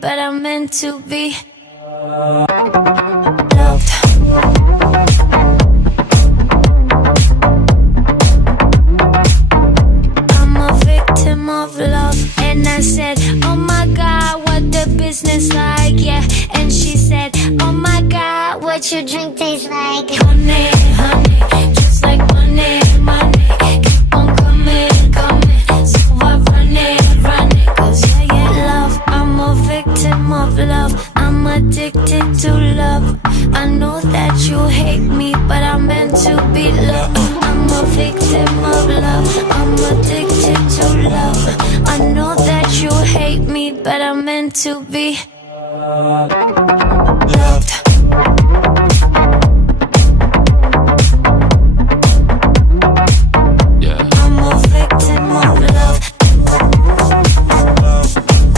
but I'm meant to be loved. I'm a victim of love. And I said, oh my God, what the business like, yeah. And she said, oh my God, what your drink tastes like. Honey, honey, just like money, money. Keep on coming, coming. So I run it, 'cause yeah, love. I'm a victim of love. I'm addicted to love. I know that you hate me, but I'm meant to be loved. I'm a victim of love. I'm addicted to love. I know that you hate me, but I'm meant to be loved.